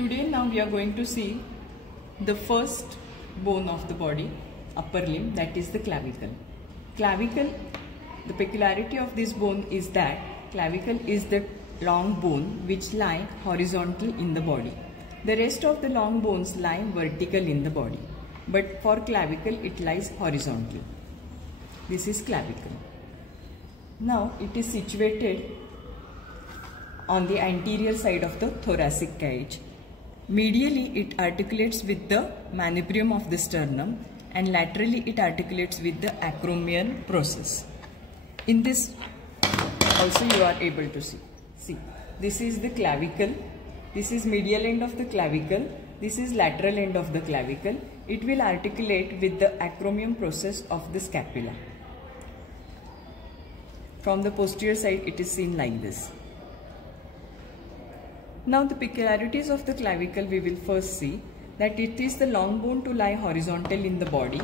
Today now we are going to see the first bone of the body, upper limb, that is the clavicle. Clavicle, the peculiarity of this bone is that clavicle is the long bone which lie horizontal in the body. The rest of the long bones lie vertical in the body, but for clavicle it lies horizontal. This is clavicle. Now it is situated on the anterior side of the thoracic cage. Medially it articulates with the manubrium of the sternum and laterally it articulates with the acromial process. In this also you are able to see. This is the clavicle, this is medial end of the clavicle, this is lateral end of the clavicle. It will articulate with the acromion process of the scapula. From the posterior side it is seen like this. Now the peculiarities of the clavicle we will first see that it is the long bone to lie horizontal in the body.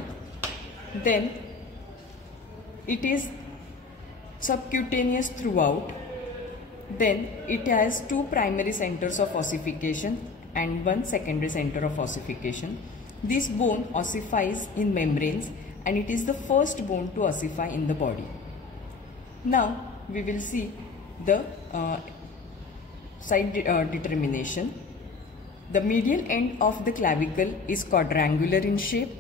Then it is subcutaneous throughout. Then it has two primary centers of ossification and one secondary center of ossification. This bone ossifies in membranes and it is the first bone to ossify in the body. Now we will see the side determination. The medial end of the clavicle is quadrangular in shape.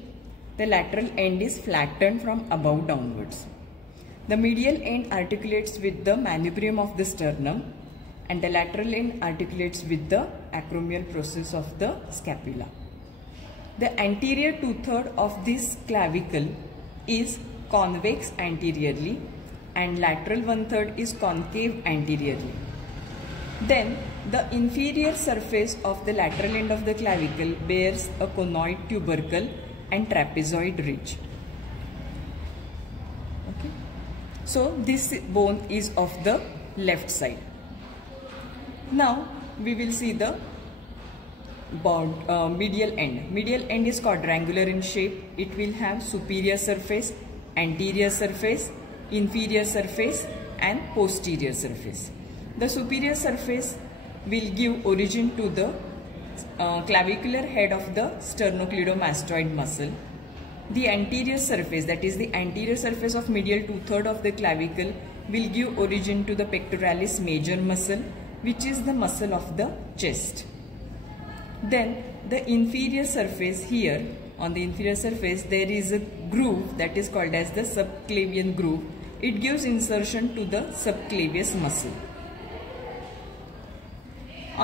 The lateral end is flattened from above downwards. The medial end articulates with the manubrium of the sternum and the lateral end articulates with the acromial process of the scapula. The anterior 2/3 of this clavicle is convex anteriorly and lateral 1/3 is concave anteriorly. Then the inferior surface of the lateral end of the clavicle bears a conoid tubercle and trapezoid ridge. Okay. So this bone is of the left side. Now we will see the medial end. Medial end is quadrangular in shape. It will have superior surface, anterior surface, inferior surface and posterior surface. The superior surface will give origin to the clavicular head of the sternocleidomastoid muscle. The anterior surface, that is the anterior surface of medial 2/3 of the clavicle, will give origin to the pectoralis major muscle, which is the muscle of the chest. Then the inferior surface, here on the inferior surface there is a groove that is called as the subclavian groove. It gives insertion to the subclavius muscle.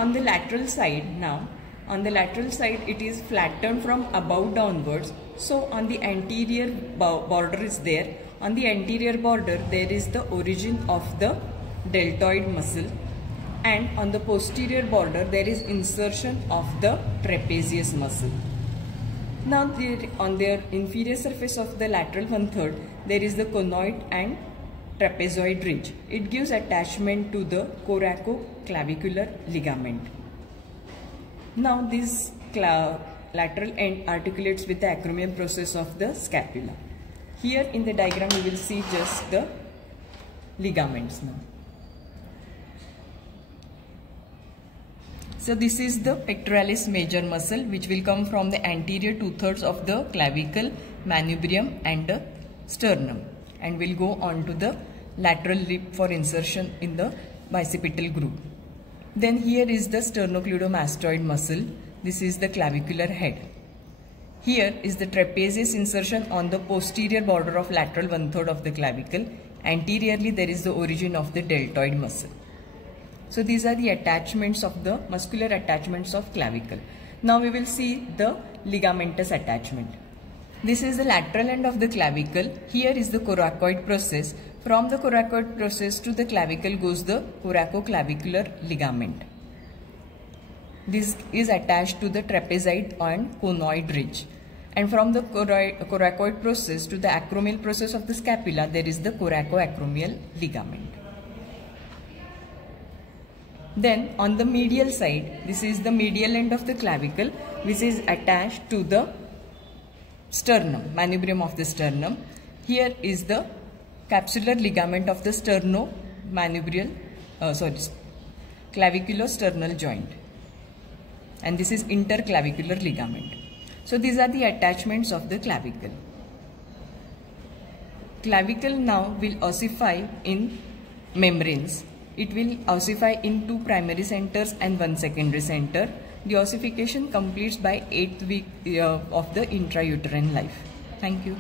On the lateral side now, on the lateral side it is flattened from above downwards. So on the anterior border is there. On the anterior border there is the origin of the deltoid muscle and on the posterior border there is insertion of the trapezius muscle. Now on their inferior surface of the lateral 1/3 there is the conoid and trapezoid ridge. It gives attachment to the coracoclavicular ligament. Now this lateral end articulates with the acromial process of the scapula. Here in the diagram we will see just the ligaments now. So this is the pectoralis major muscle which will come from the anterior 2/3 of the clavicle, manubrium and the sternum and will go on to the lateral lip for insertion in the bicipital groove. Then here is the sternocleidomastoid muscle. This is the clavicular head. Here is the trapezius insertion on the posterior border of lateral 1/3 of the clavicle. Anteriorly there is the origin of the deltoid muscle. So these are the attachments of the muscular attachments of clavicle. Now we will see the ligamentous attachment. This is the lateral end of the clavicle. Here is the coracoid process. From the coracoid process to the clavicle goes the coracoclavicular ligament. This is attached to the trapezoid and conoid ridge. And from the coracoid process to the acromial process of the scapula there is the coracoacromial ligament. Then on the medial side, this is the medial end of the clavicle which is attached to the sternum, manubrium of the sternum. Here is the capsular ligament of the claviculosternal joint. and this is interclavicular ligament. So these are the attachments of the clavicle. Clavicle now will ossify in membranes. It will ossify in 2 primary centers and 1 secondary center. The ossification completes by 8th week of the intrauterine life. Thank you.